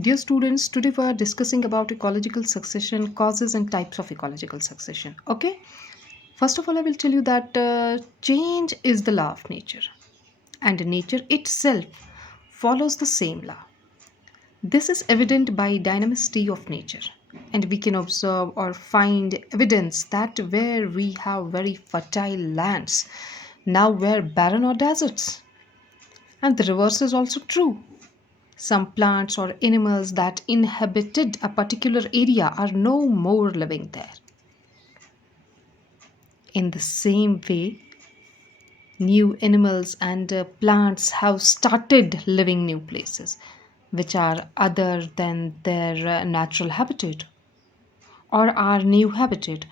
Dear students, today we are discussing about ecological succession, causes and types of ecological succession. Okay, first of all, I will tell you that change is the law of nature, and nature itself follows the same law. This is evident by dynamicity of nature, and we can observe or find evidence that where we have very fertile lands, now we're barren or deserts. And the reverse is also true. Some plants or animals that inhabited a particular area are no more living there. In the same way, new animals and plants have started living new places which are other than their natural habitat or our new habitat.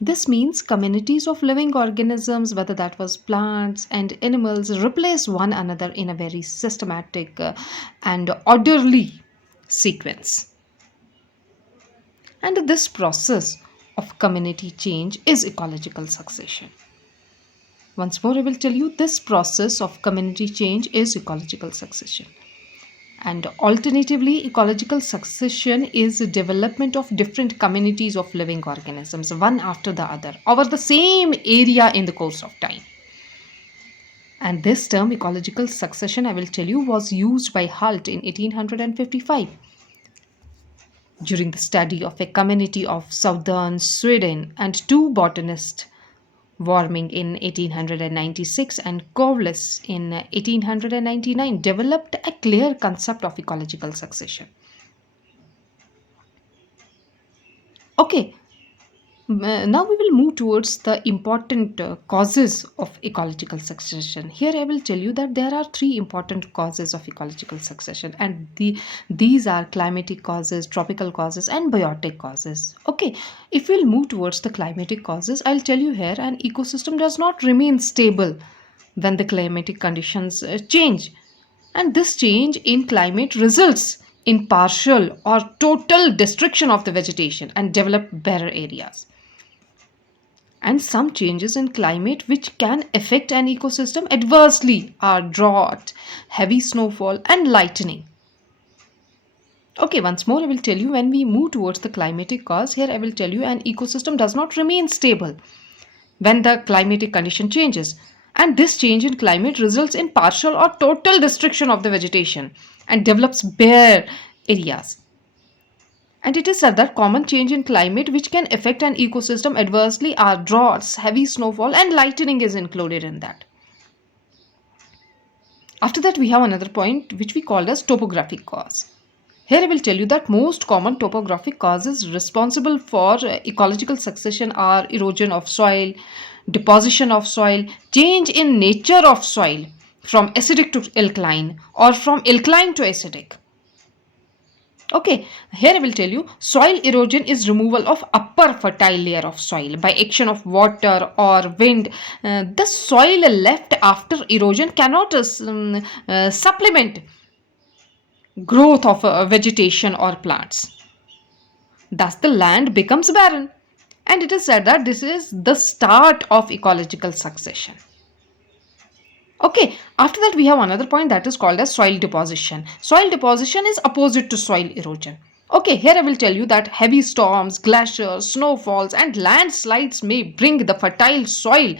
This means communities of living organisms, whether that was plants and animals, replace one another in a very systematic and orderly sequence. And this process of community change is ecological succession. Once more, I will tell you this process of community change is ecological succession. And alternatively, ecological succession is the development of different communities of living organisms, one after the other, over the same area in the course of time. And this term, ecological succession, I will tell you, was used by Hult in 1855 during the study of a community of southern Sweden, and two botanists, Warming in 1896 and Corliss in 1899, developed a clear concept of ecological succession. Okay, now we will move towards the important causes of ecological succession. Here I will tell you that there are three important causes of ecological succession, and these are climatic causes, tropical causes and biotic causes. Okay, if we'll move towards the climatic causes, I'll tell you here an ecosystem does not remain stable when the climatic conditions change, and this change in climate results in partial or total destruction of the vegetation and develop barren areas. And some changes in climate which can affect an ecosystem adversely are drought, heavy snowfall and lightning. Okay, once more I will tell you, when we move towards the climatic cause, here I will tell you an ecosystem does not remain stable when the climatic condition changes, and this change in climate results in partial or total destruction of the vegetation and develops bare areas. And it is said that common change in climate which can affect an ecosystem adversely are droughts, heavy snowfall, and lightning is included in that. After that, we have another point which we call as topographic cause. Here I will tell you that most common topographic causes responsible for ecological succession are erosion of soil, deposition of soil, change in nature of soil from acidic to alkaline or from alkaline to acidic. Okay, here I will tell you soil erosion is removal of upper fertile layer of soil by action of water or wind. The soil left after erosion cannot supplement growth of vegetation or plants. Thus, the land becomes barren. And it is said that this is the start of ecological succession. Okay, after that we have another point that is called as soil deposition. Soil deposition is opposite to soil erosion. Okay, here I will tell you that heavy storms, glaciers, snowfalls and landslides may bring the fertile soil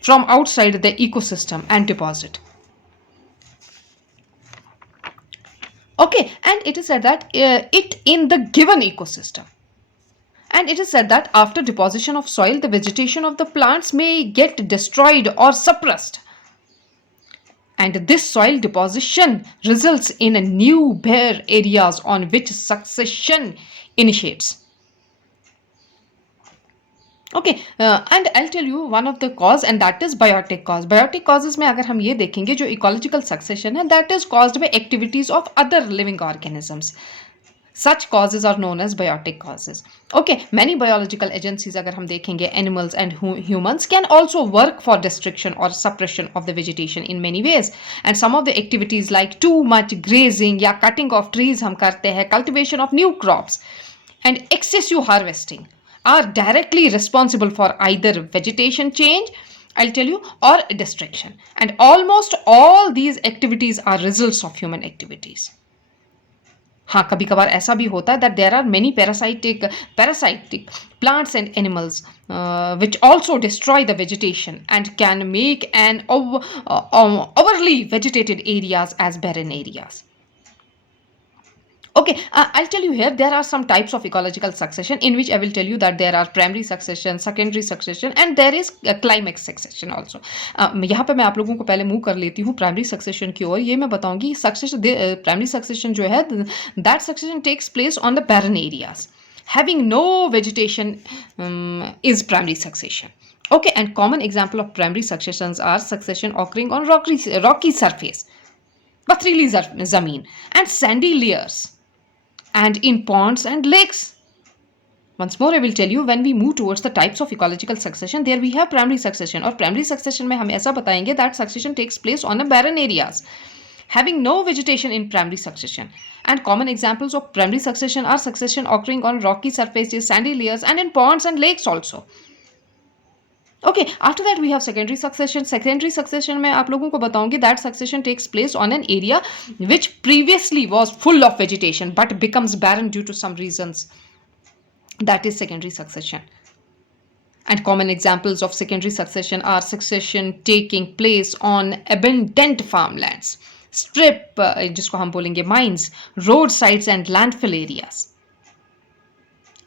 from outside the ecosystem and deposit. Okay, and it is said that it in the given ecosystem. And it is said that after deposition of soil, the vegetation of the plants may get destroyed or suppressed. And this soil deposition results in new bare areas on which succession initiates. Okay, and I'll tell you one of the cause, and that is biotic cause. Biotic causes में अगर हम ये देखेंगे जो ecological succession है, that is caused by activities of other living organisms. Such causes are known as biotic causes. Okay, many biological agencies अगर हम देखेंगे, animals and humans can also work for destruction or suppression of the vegetation in many ways. And some of the activities like too much grazing या cutting of trees हम करते हैं, cultivation of new crops and excessive harvesting are directly responsible for either vegetation change, I'll tell you, or destruction. And almost all these activities are results of human activities. हाँ, कभी कभार ऐसा भी होता है that there are many parasitic plants and animals which also destroy the vegetation and can make an overly vegetated areas as barren areas. Okay, I'll tell you here there are some types of ecological succession in which I will tell you that there are primary succession, secondary succession and there is climax succession also. यहाँ पे मैं आप लोगों को पहले move कर लेती हूँ प्राइमरी सक्सेशन की ओर. ये मैं बताऊंगी सक्सेशन प्राइमरी सक्सेशन जो है that succession takes place on the barren areas having no vegetation is primary succession. Okay, and common example of primary successions are succession occurring on rocky surface, पथरीली जमीन and sandy layers and in ponds and lakes. Once more I will tell you when we move towards the types of ecological succession there we have primary succession. और primary succession में हम ऐसा बताएंगे that succession takes place on a barren areas having no vegetation in primary succession. And common examples of primary succession are succession occurring on rocky surfaces, sandy layers and in ponds and lakes also. Okay, after that we have secondary succession. Secondary succession में आप लोगों को बताऊंगी that succession takes place on an area which previously was full of vegetation but becomes barren due to some reasons. That is secondary succession. And common examples of secondary succession are succession taking place on abundant farmlands, strip जिसको हम बोलेंगे mines, roadsides and landfill areas.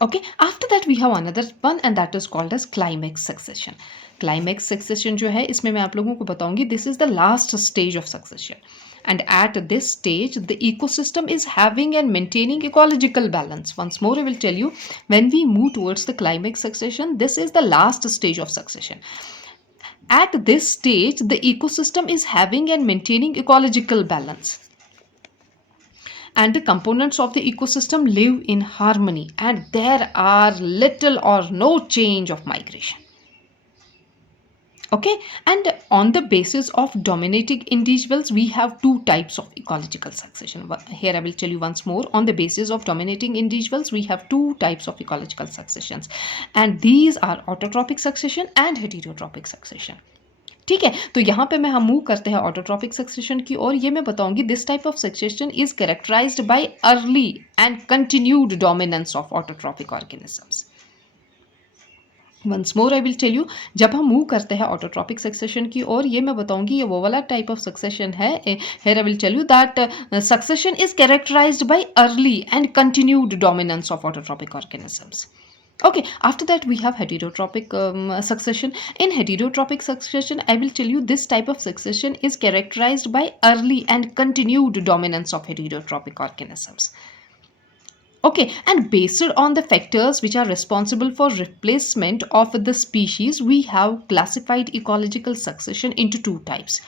Okay, after that we have another one and that is called as climax succession. Climax succession जो है इसमें मैं आप लोगों को बताऊंगी this is the last stage of succession. And at this stage the ecosystem is having and maintaining ecological balance. Once more I will tell you when we move towards the climax succession this is the last stage of succession. At this stage the ecosystem is having and maintaining ecological balance. And the components of the ecosystem live in harmony and there are little or no change of migration. Okay, and on the basis of dominating individuals we have two types of ecological succession. Here I will tell you once more, on the basis of dominating individuals we have two types of ecological successions and these are autotrophic succession and heterotropic succession. ठीक है, तो यहाँ पे हम move करते हैं autotrophic succession की और ये मैं बताऊंगी this type of succession is characterised by early and continued dominance of autotrophic organisms. Once more I will tell you जब हम मूव करते हैं ऑटोट्रॉपिक सक्सेशन की और ये मैं बताऊंगी ये वो वाला टाइप ऑफ सक्सेशन है. Here I will tell you that succession is characterised by early and continued dominance of autotrophic organisms. Okay, after that we have heterotropic succession. In heterotropic succession, I will tell you this type of succession is characterized by early and continued dominance of heterotropic organisms. Okay, and based on the factors which are responsible for replacement of the species, we have classified ecological succession into two types.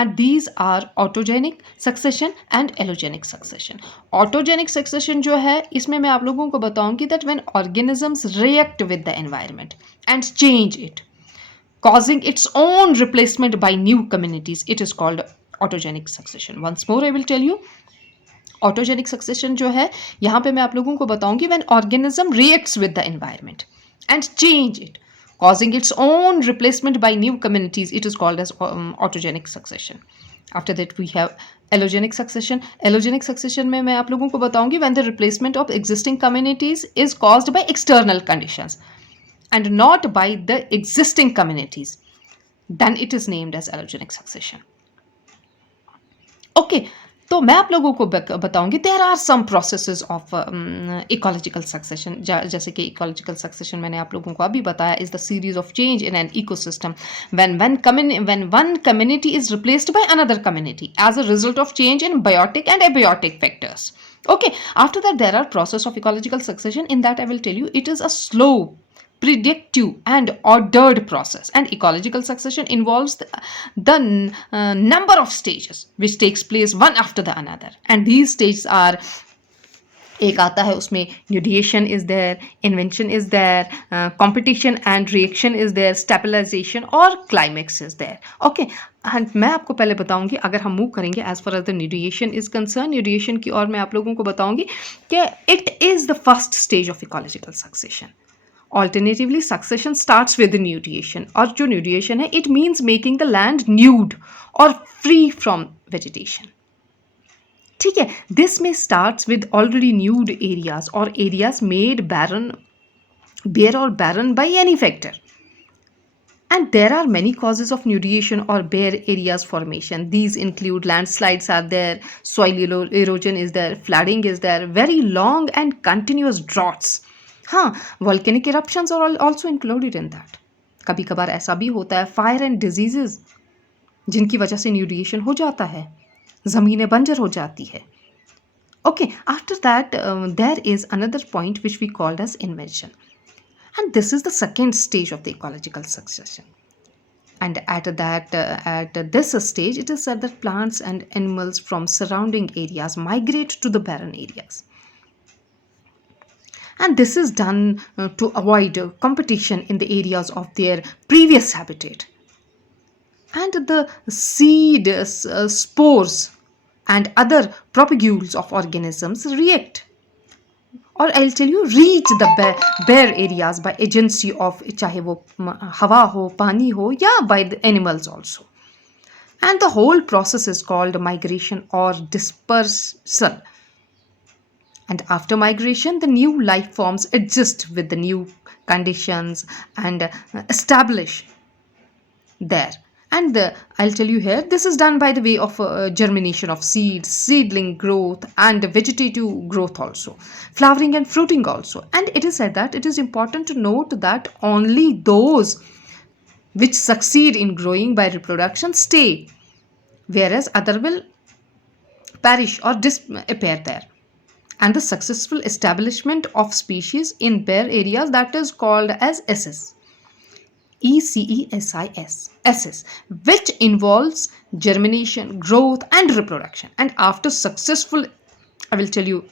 And these are autogenic succession and allogenic succession. Autogenic succession जो है इसमें मैं आप लोगों को बताऊंगी that when organisms react with the environment and change it, causing its own replacement by new communities, it is called autogenic succession. Once more I will tell you, autogenic succession जो है यहाँ पे मैं आप लोगों को बताऊंगी when organism reacts with the environment and change it, causing its own replacement by new communities, it is called as autogenic succession. After that we have allogenic succession. Allogenic succession में मैं आप लोगों को बताऊंगी when the replacement of existing communities is caused by external conditions and not by the existing communities, then it is named as allogenic succession. Okay, तो मैं आप लोगों को बताऊंगी there are some processes of ecological succession. जैसे कि ecological succession मैंने आप लोगों को अभी बताया is the series of change in an ecosystem when one community is replaced by another community as a result of change in biotic and abiotic factors. Okay, after that there are process of ecological succession. In that I will tell you it is a slow, predictive and ordered process, and ecological succession involves the number of stages which takes place one after the another, and these stages are एक आता है उसमें nudation is there, invention is there, competition and reaction is there, stabilization और climax is there. Okay, and मैं आपको पहले बताऊंगी अगर हम मूव करेंगे as far as the nudation is concern, nudation की और मैं आप लोगों को बताऊंगी कि it is the first stage of ecological succession. Alternatively, succession starts with the nudiation, और जो nudiation है it means making the land nude or free from vegetation. ठीक है, this may starts with already nude areas or areas made bare or barren by any factor. And there are many causes of nudation or bare areas formation. These include landslides are there, soil erosion is there, flooding is there, very long and continuous droughts. हाँ, volcanic eruptions are also included in that. कभी कभार ऐसा भी होता है, fire and diseases जिनकी वजह से न्यूडिएशन हो जाता है, ज़मीनें बंजर हो जाती है. Okay, after that, there is another point which we called as invention. And this is the second stage of the ecological succession. And at this stage, it is said that plants and animals from surrounding areas migrate to the barren areas. And this is done to avoid competition in the areas of their previous habitat. And the seed, spores, and other propagules of organisms react, और I'll tell you, reach the bare areas by agency of चाहे वो हवा हो, पानी हो, या by the animals also. And the whole process is called migration or dispersal. And after migration, the new life forms adjust with the new conditions and establish there. And I'll tell you here, this is done by the way of germination of seeds, seedling growth, and vegetative growth also, flowering and fruiting also. And it is said that it is important to note that only those which succeed in growing by reproduction stay, whereas other will perish or disappear there. And the successful establishment of species in bare areas, that is called as SS. ECESIS, which involves germination, growth, and reproduction. And after successful, I will tell you,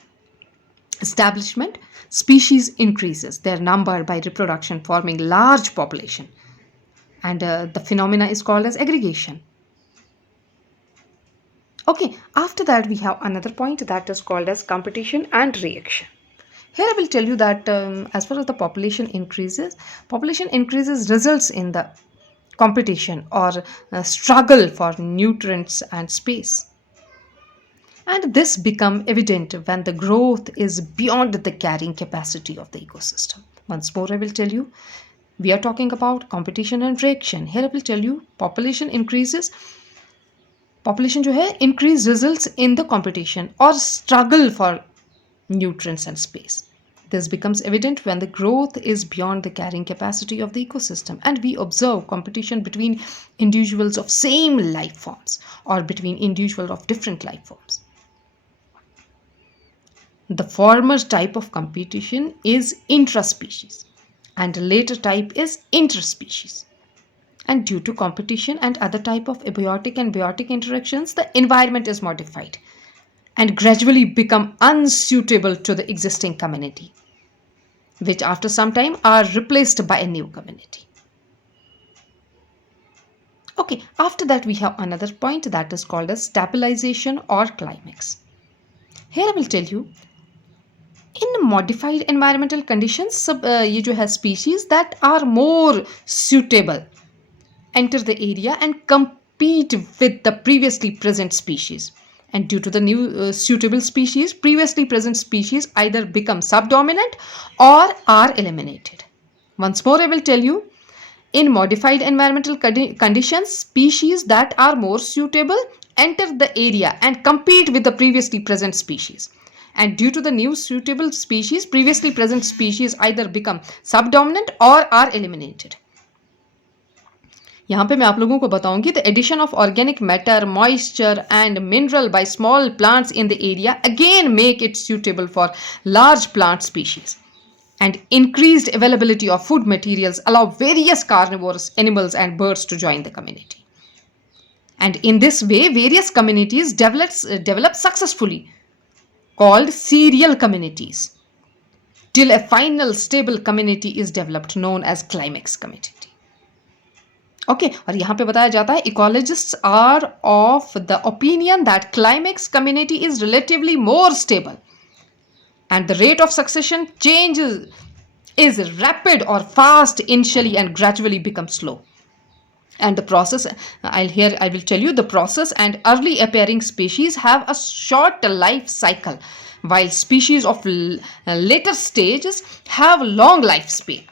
establishment, species increases their number by reproduction, forming large population. And the phenomena is called as aggregation. Okay, after that we have another point that is called as competition and reaction. Here I will tell you that as far as the population increases results in the competition or struggle for nutrients and space. And this becomes evident when the growth is beyond the carrying capacity of the ecosystem. Once more I will tell you, we are talking about competition and reaction. Here I will tell you, population जो है increase results in the competition or struggle for nutrients and space. This becomes evident when the growth is beyond the carrying capacity of the ecosystem, and we observe competition between individuals of same life forms or between individuals of different life forms. The former type of competition is intraspecies and the later type is interspecies. And due to competition and other type of abiotic and biotic interactions, the environment is modified and gradually become unsuitable to the existing community, which after some time are replaced by a new community. Okay, after that we have another point that is called as stabilization or climax. Here I will tell you, in modified environmental conditions, ये जो है species that are more suitable enter the area and compete with the previously present species. And due to the new suitable species, previously present species either become subdominant or are eliminated. Once more I will tell you, in modified environmental conditions, species that are more suitable enter the area and compete with the previously present species. And due to the new suitable species, previously present species either become subdominant or are eliminated. यहाँ पे मैं आप लोगों को बताऊंगी the addition of organic matter, moisture and mineral by small plants in the area again make it suitable for large plant species. And increased availability of food materials allow various carnivorous animals and birds to join the community. And in this way, various communities develop successfully, called serial communities, till a final stable community is developed known as climax community. Okay, और यहाँ पे बताया जाता है ecologists are of the opinion that climax community is relatively more stable and the rate of succession changes is rapid or fast initially and gradually becomes slow. And the process, I will tell you, the process and early appearing species have a short life cycle, while species of later stages have long lifespan.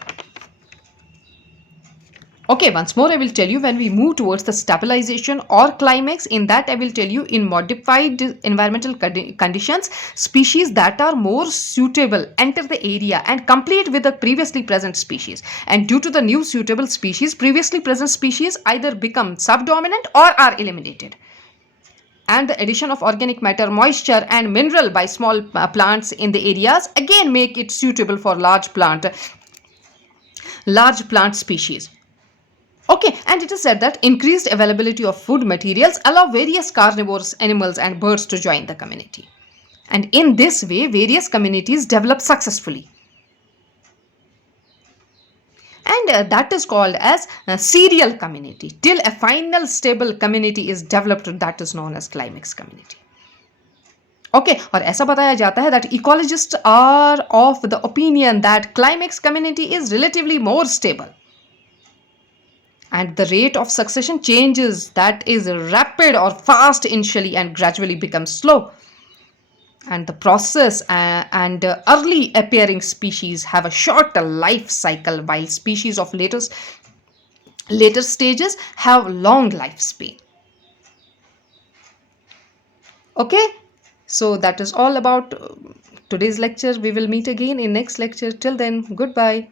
Okay, once more I will tell you, when we move towards the stabilization or climax, in that I will tell you, in modified environmental conditions, species that are more suitable enter the area and compete with the previously present species. And due to the new suitable species, previously present species either become subdominant or are eliminated. And the addition of organic matter, moisture and mineral by small plants in the areas again make it suitable for large plant species. Okay, and it is said that increased availability of food materials allow various carnivorous animals and birds to join the community. And in this way, various communities develop successfully. And that is called as a serial community. Till a final stable community is developed, that is known as climax community. Okay और ऐसा बताया जाता है that ecologists are of the opinion that climax community is relatively more stable, and the rate of succession changes that is rapid or fast initially and gradually becomes slow. And the process and early appearing species have a shorter life cycle, while species of later stages have long lifespan. Okay, so that is all about today's lecture. We will meet again in next lecture. Till then, goodbye.